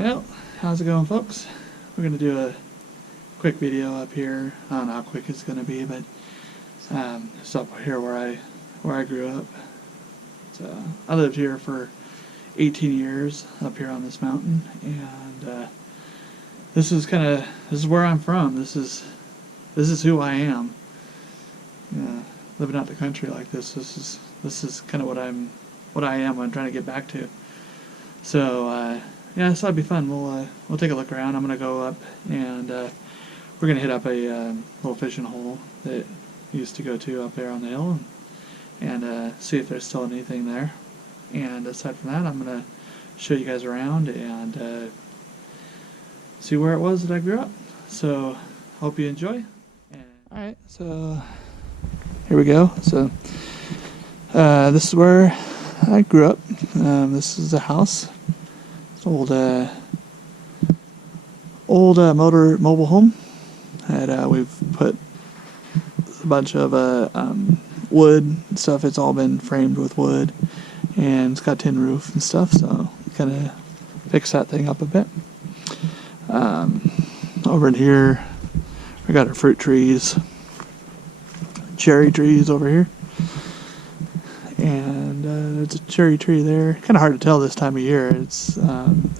Well, how's it going, folks? We're going to do a quick video up here. I don't know how quick it's going to be, but it's up here where I grew up. So I lived here for 18 years up here on this mountain, and this is where I'm from. This is who I am. Living out the country like this. This is kind of what I am. I'm trying to get back to. So yeah, so that'd be fun. We'll take a look around. I'm gonna go up and we're gonna hit up a little fishing hole that we used to go to up there on the hill and see if there's still anything there. And aside from that, I'm gonna show you guys around and see where it was that I grew up. So hope you enjoy. All right, so here we go. So this is where I grew up. This is the house. It's old mobile home. And we've put a bunch of wood and stuff. It's all been framed with wood, and it's got tin roof and stuff. So kind of fix that thing up a bit. Over in here, we got our fruit trees, cherry trees over here. And there's a cherry tree there. Kind of hard to tell this time of year. It's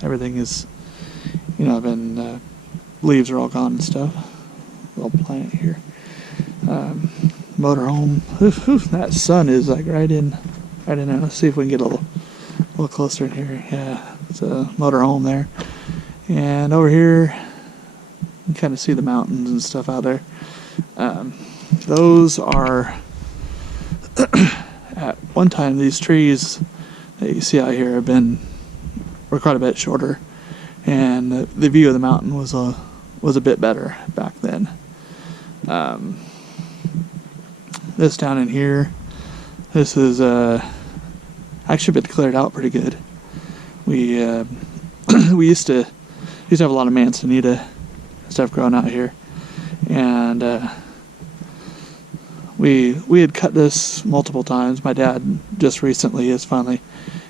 everything is, been leaves are all gone and stuff. Little plant here. Motorhome. That sun is like right in there. Let's see if we can get a little closer in here. Yeah, it's a motorhome there. And over here, you can kind of see the mountains and stuff out there. Those are. At one time, these trees that you see out here were quite a bit shorter, and the view of the mountain was a bit better back then. This down in here, this is actually been cleared out pretty good. We we used to have a lot of manzanita stuff growing out here, and we had cut this multiple times. My dad just recently has finally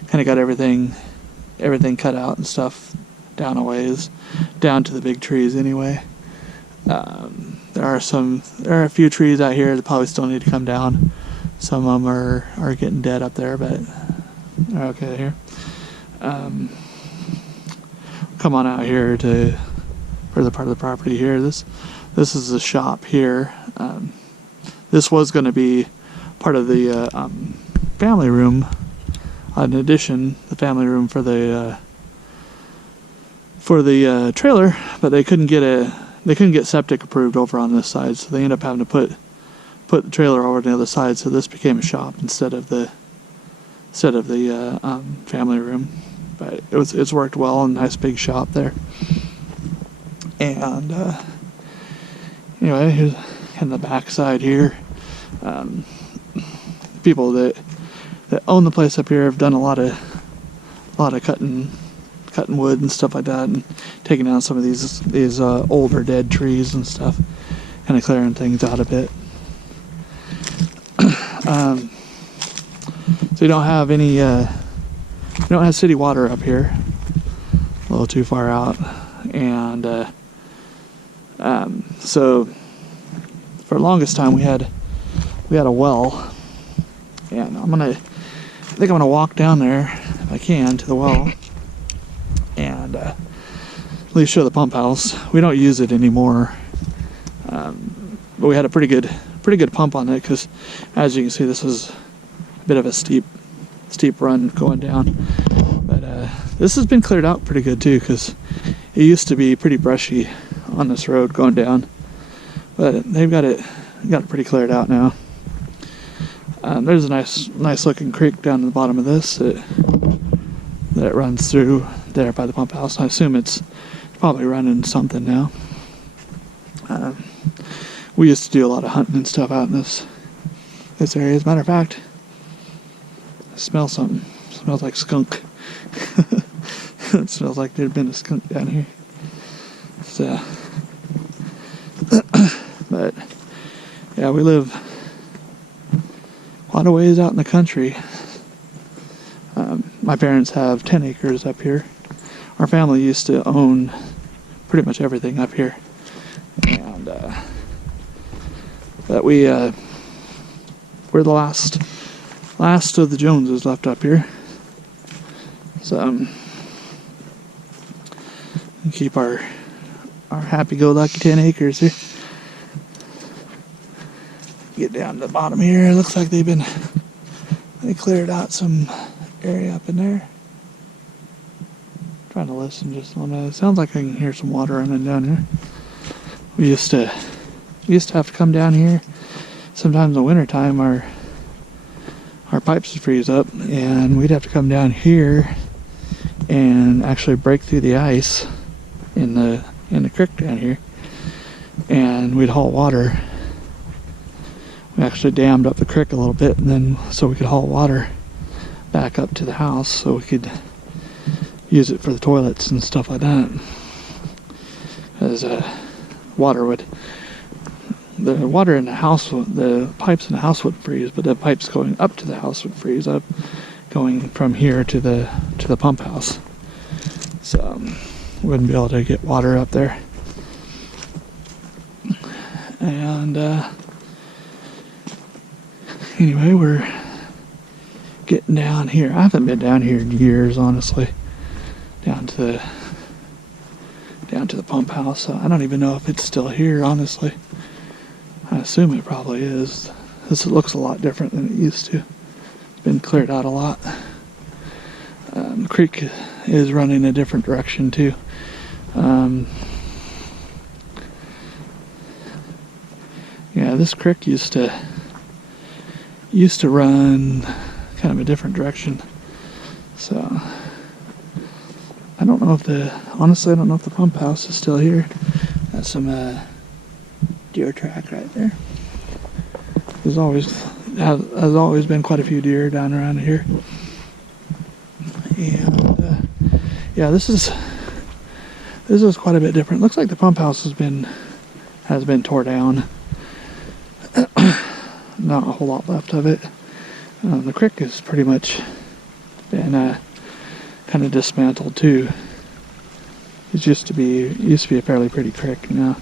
kind of got everything cut out and stuff down a ways, down to the big trees anyway. There are a few trees out here that probably still need to come down. Some of them are getting dead up there, but they're okay here. Come on out here to further part of the property here. This is the shop here. This was going to be part of the family room. In addition, the family room for the trailer, but they couldn't get septic approved over on this side, so they ended up having to put the trailer over on the other side. So this became a shop instead of the family room. But it's worked well. A nice big shop there. And anyway, here's in the back side here. People that own the place up here have done a lot of cutting wood and stuff like that, and taking down some of these older dead trees and stuff, kind of clearing things out a bit. So you don't have city water up here, a little too far out, and so for the longest time we had a well, and I think I'm gonna walk down there if I can to the well, and at least show the pump house. We don't use it anymore, but we had a pretty good pump on it, because as you can see, this is a bit of a steep run going down. But this has been cleared out pretty good too, because it used to be pretty brushy on this road going down, but they've got it pretty cleared out now. There's a nice looking creek down at the bottom of this that runs through there by the pump house. I assume it's probably running something now. We used to do a lot of hunting and stuff out in this area. As a matter of fact, I smell something. It smells like skunk. It smells like there'd been a skunk down here. So, but yeah, we live a lot of ways out in the country. My parents have 10 acres up here, our family used to own pretty much everything up here, and but we're the last of the Joneses left up here, so we keep our happy-go-lucky 10 acres here. Get down to the bottom here. It looks like they cleared out some area up in there. Trying to listen just a little bit. It sounds like I can hear some water running down here. We used to have to come down here. Sometimes in the wintertime our pipes would freeze up, and we'd have to come down here and actually break through the ice in the creek down here, and we'd haul water. We actually dammed up the creek a little bit, and then so we could haul water back up to the house so we could use it for the toilets and stuff like that. Because the water in the house, the pipes in the house would freeze, but the pipes going up to the house would freeze up, going from here to the pump house. So wouldn't be able to get water up there. And anyway, we're getting down here. I haven't been down here in years, honestly. Down to the pump house. I don't even know if it's still here, honestly. I assume it probably is. This looks a lot different than it used to. It's been cleared out a lot. The creek is running a different direction too. Yeah, this creek used to run kind of a different direction. So I don't know if the pump house is still here. That's some deer track right there. Has always been quite a few deer down around here. And yeah, this is quite a bit different. Looks like the pump house has been tore down. Not a whole lot left of it. The creek has pretty much been kind of dismantled too. It used to be a fairly pretty creek. Now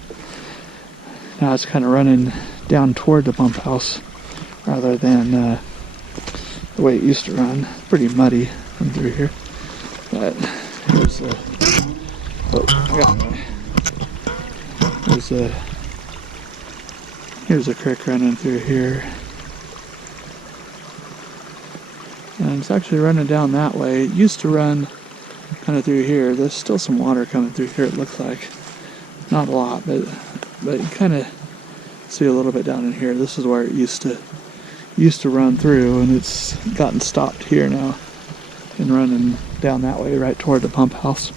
it's kind of running down toward the pump house rather than the way it used to run. Pretty muddy from through here. But here's a creek running through here. And it's actually running down that way. It used to run kind of through here. There's still some water coming through here, it looks like. Not a lot, but you kind of see a little bit down in here. This is where it used to run through, and it's gotten stopped here now and running down that way right toward the pump house.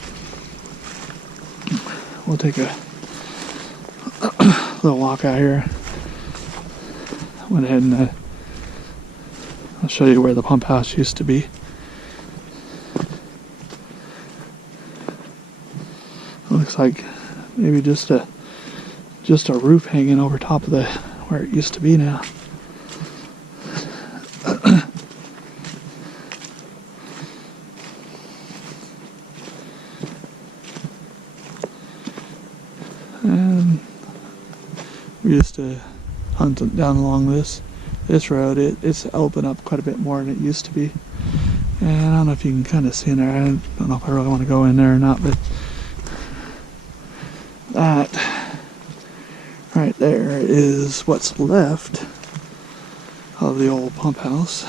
We'll take a little walk out here. Went ahead and I'll show you where the pump house used to be. It looks like maybe just a roof hanging over top of where it used to be now. And we used to hunt down along this road. It's opened up quite a bit more than it used to be. And I don't know if you can kind of see in there. I don't know if I really want to go in there or not, but that right there is what's left of the old pump house.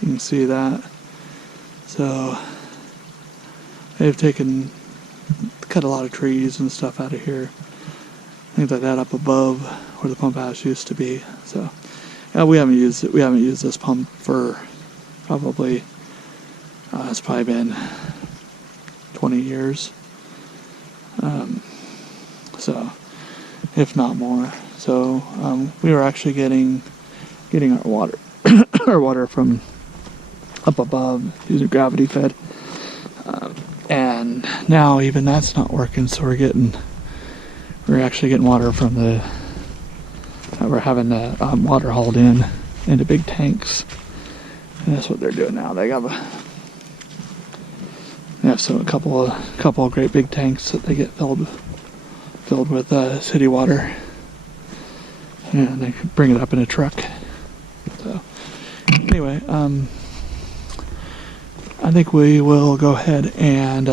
You can see that. So they've cut a lot of trees and stuff out of here, things like that up above where the pump house used to be. So yeah, we haven't used this pump for probably it's probably been 20 years, so if not more. So we were actually getting our water our water from up above using gravity fed, and now even that's not working. So we're actually getting water from we're having the water hauled into big tanks, and that's what they're doing now. They They have a couple of great big tanks that they get filled with city water, and they bring it up in a truck. So anyway, I think we will go ahead and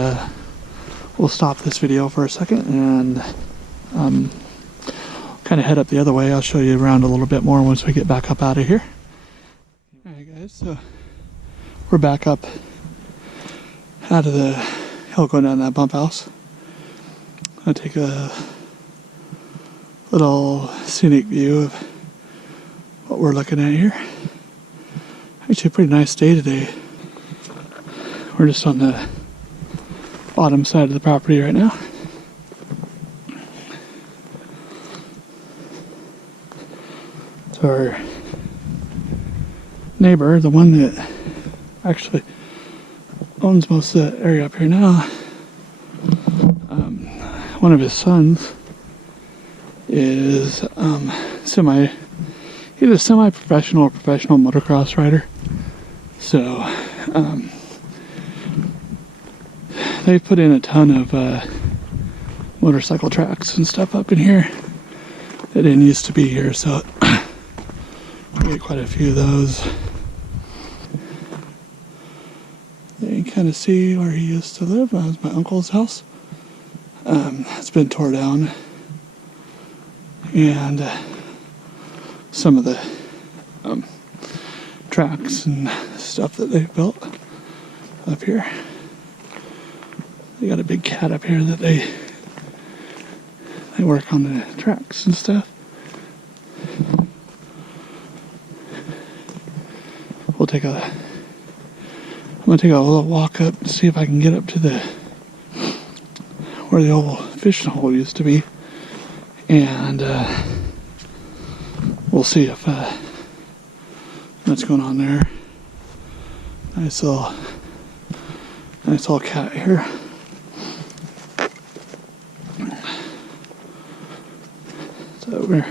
we'll stop this video for a second and kind of head up the other way. I'll show you around a little bit more once we get back up out of here. Alright guys, so we're back up out of the hill going down that bump house. I'll take a little scenic view of what we're looking at here. Actually a pretty nice day today. We're just on the bottom side of the property right now. So our neighbor, the one that actually owns most of the area up here now, one of his sons is he's a semi-professional or professional motocross rider. So they put in a ton of motorcycle tracks and stuff up in here that didn't used to be here, so we get quite a few of those. You can kind of see where he used to live. That was my uncle's house. It's been tore down, and some of the tracks and stuff that they've built up here. They got a big cat up here that they work on the tracks and stuff. I'm gonna take a little walk up to see if I can get up to where the old fishing hole used to be, and we'll see if what's going on there. Nice little cat here. So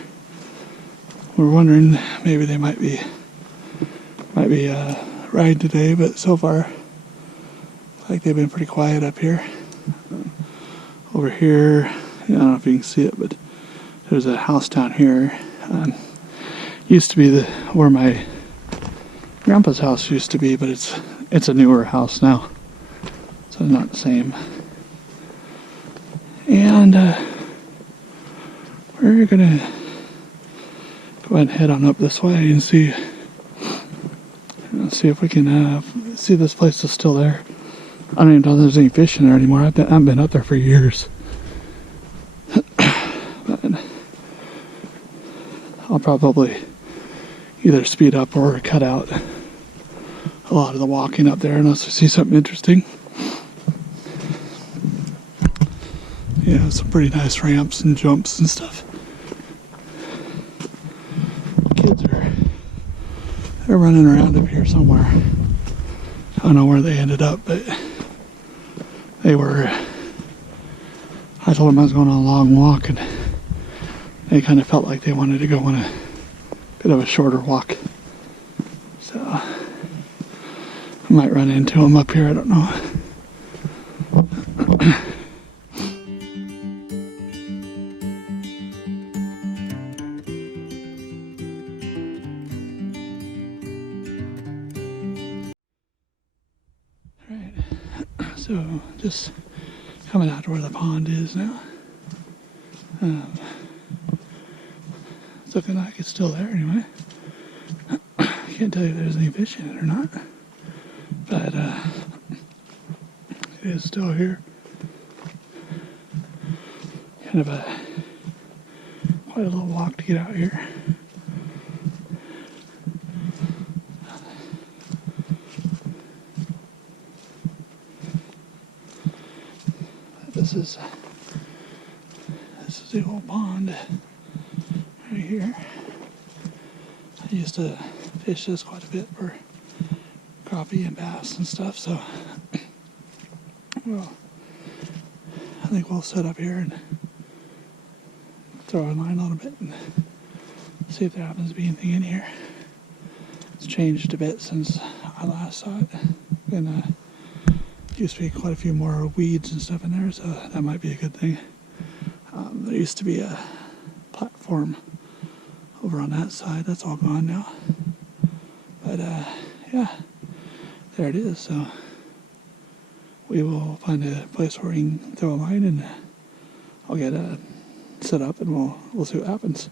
we're wondering maybe they might be riding today, but so far like they've been pretty quiet up here. Over here, I don't know if you can see it, but there's a house down here. Used to be where my grandpa's house used to be, but it's a newer house now, so not the same. And we're gonna go ahead and head on up this way and see if we can see this place is still there. I don't even know if there's any fish in there anymore. I haven't been up there for years. But I'll probably either speed up or cut out a lot of the walking up there unless I see something interesting. Yeah, some pretty nice ramps and jumps and stuff. Kids they're running around up here somewhere. I don't know where they ended up, but I told them I was going on a long walk, and they kind of felt like they wanted to go on a bit of a shorter walk. So I might run into them up here, I don't know. So just coming out to where the pond is now. It's looking like it's still there anyway. I can't tell you if there's any fish in it or not, but it is still here. Kind of quite a little walk to get out here. This is the old pond right here. I used to fish this quite a bit for crappie and bass and stuff, so well, I think we'll set up here and throw a line on a bit and see if there happens to be anything in here. It's changed a bit since I last saw it. Been used to be quite a few more weeds and stuff in there, so that might be a good thing. There used to be a platform over on that side. That's all gone now. But yeah, there it is. So we will find a place where we can throw a line, and I'll get it set up, and we'll see what happens.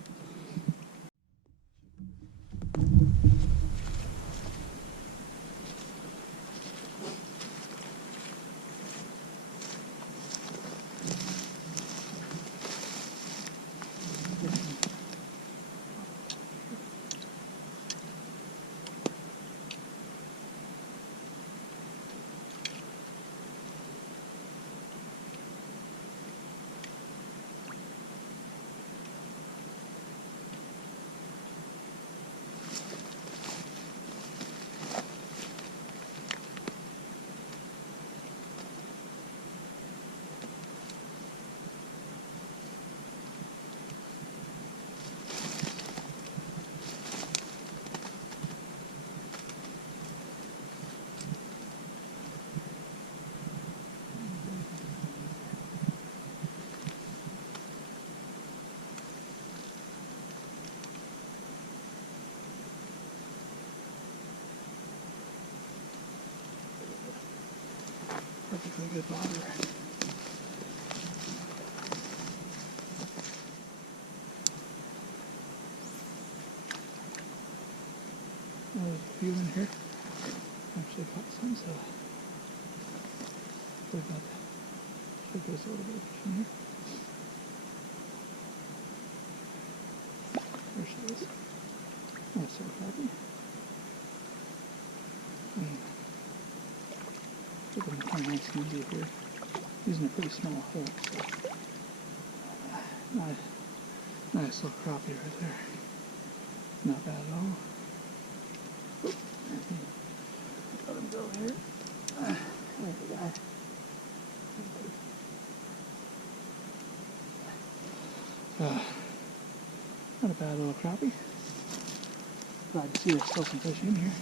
Perfectly good water. There's a few in here. Actually caught some, so we've got should there's a little bit of fish in here. There she is. Nice little crappie. Keep them kind of nice and easy here. Using a pretty small hook. So. Nice little crappie right there. Not bad at all. Let him go here. There's the guy. Not a bad little crappie. Glad to see there's still some fish in here.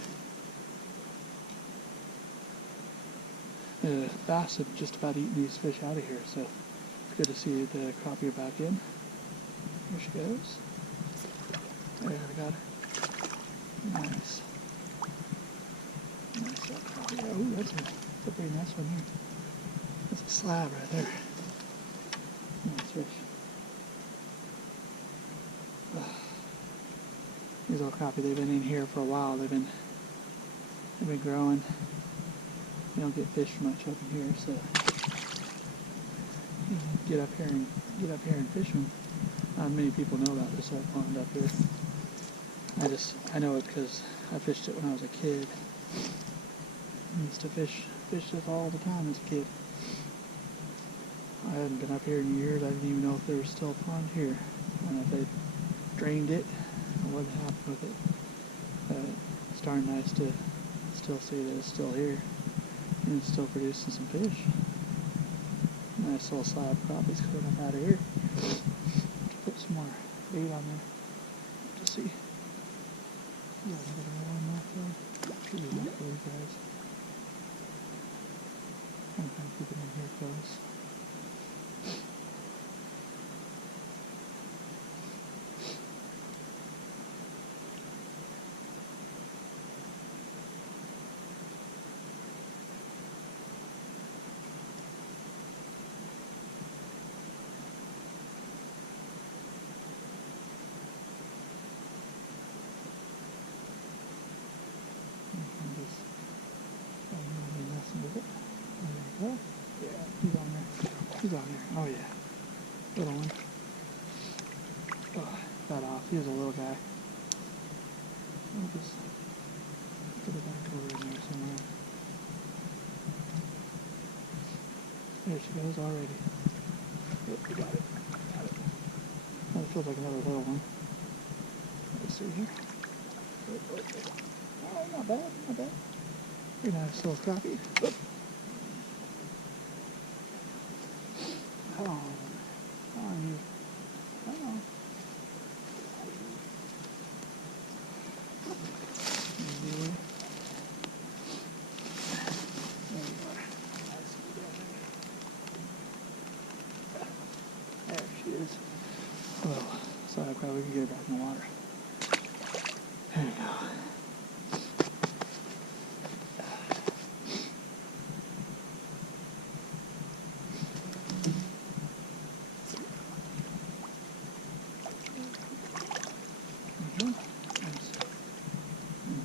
The bass have just about eaten these fish out of here, so it's good to see the crappie are back in. Here she goes. There, we got her. Nice. Nice little crappie. Oh, that's a pretty nice one here. That's a slab right there. Nice fish. These little crappie, they've been in here for a while. They've been growing. You don't get fished much up in here, so you get up here and fish them. Not many people know about this old pond up here. I know it because I fished it when I was a kid. I used to fish it all the time as a kid. I hadn't been up here in years. I didn't even know if there was still a pond here. I don't know if they drained it or what happened with it. But it's darn nice to still see that it's still here. And it's still producing some fish. Nice little slab of crappies coming up out of here. Put some more bait on there to see. Yeah, I'm gonna roll them off there. Should be enough for you guys. I'm trying to keep it in here close. Yeah, he's on there. He's on there. Oh yeah. Little one. Oh, got off. He was a little guy. I'll just put it back over in there somewhere. There she goes already. Yep, we got it. Got it. Oh, it feels like another little one. Let's see here. Oh, not bad, not bad. Pretty nice little crappie. Oh. Oh, you. Oh. There you are. we can get it back in the water. There you go.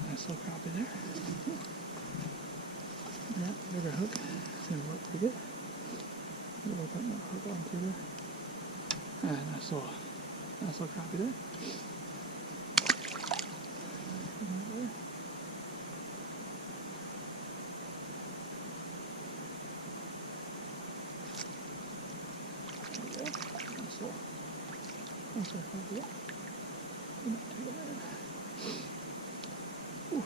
Nice little crappie there. Yeah, bigger hook. It's gonna work pretty good. We'll put another hook on through there. Nice little crappie there. Right there. There we go. Nice little crappie there. Take it in. Ooh.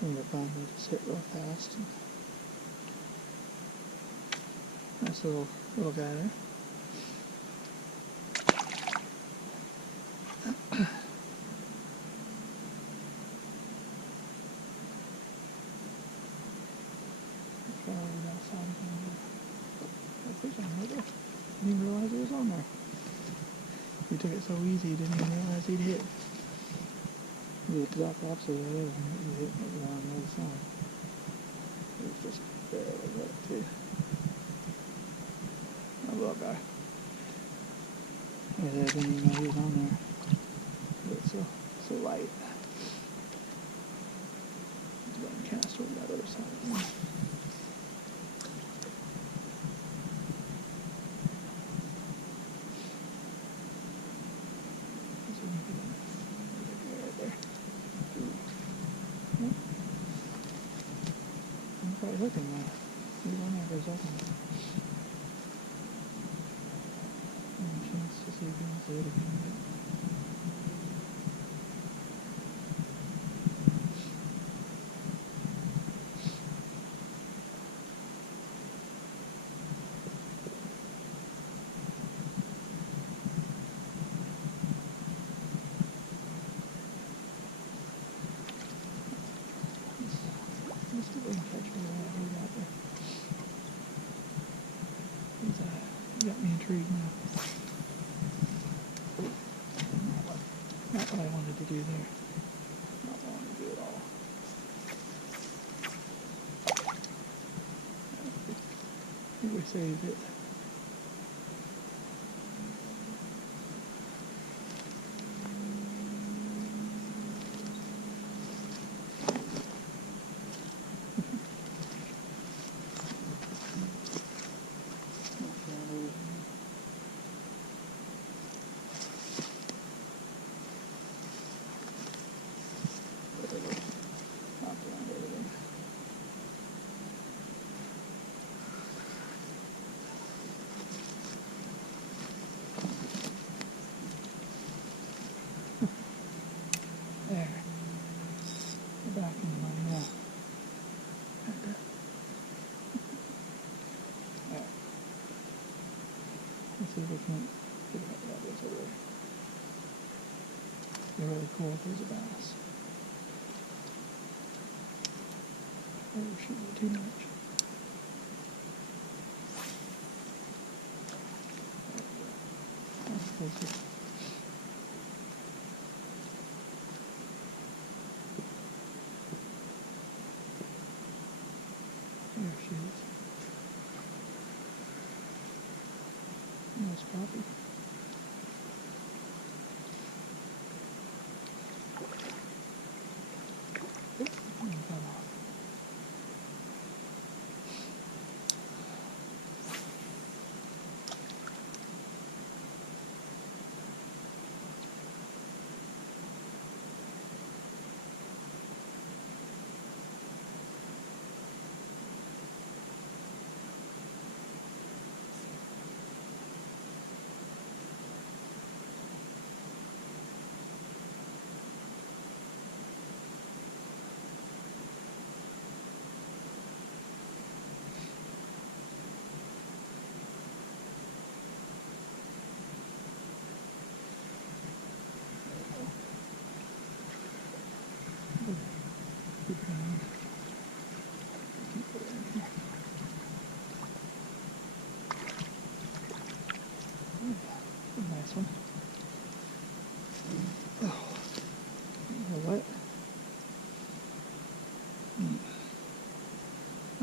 When you're fun, you just hit real fast. Nice little guy there. Didn't even realize it was on there. We took it so easy, didn't even realize he'd hit. The exact opposite of the other one that you hit on the other side. It was just barely hit it too. A little guy. I didn't even know he was on there. But it's so light. Let's go and cast over that other side. Looking at it. He's on there for a second. Chance to see if he wants to hit again. You got me intrigued now. Not what I wanted to do there. Not what I wanted to do at all. I think we saved it. There. We're back in the money now. Alright. Let's see if we can figure out what that is over there. They're really cool if there's a bass. Oh, shouldn't be too much. That's closer. There she is. Nice crappie. Oop, and fell off.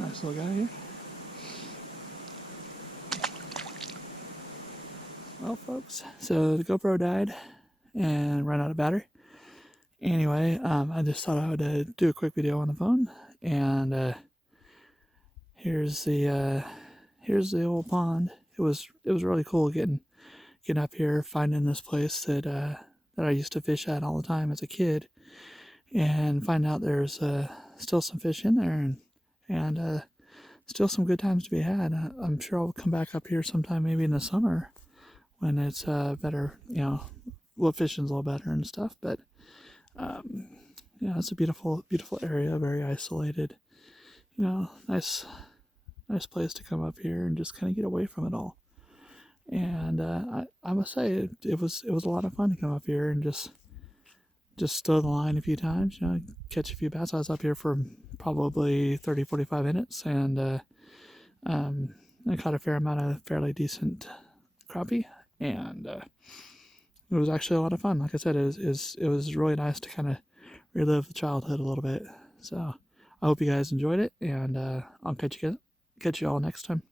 Nice little guy here. Well, folks, so the GoPro died and ran out of battery. Anyway, I just thought I would do a quick video on the phone, and here's the old pond. It was really cool getting up here, finding this place that I used to fish at all the time as a kid, and find out there's still some fish in there, and still some good times to be had. I'm sure I'll come back up here sometime, maybe in the summer, when it's better, fishing's a little better and stuff. But it's a beautiful area, very isolated. Nice place to come up here and just kind of get away from it all. And I must say it was a lot of fun to come up here and just stow the line a few times, catch a few bass. I was up here for probably 30-45 minutes, and I caught a fair amount of fairly decent crappie, and it was actually a lot of fun. Like I said, it was really nice to kind of relive the childhood a little bit. So I hope you guys enjoyed it, and I'll catch you all next time.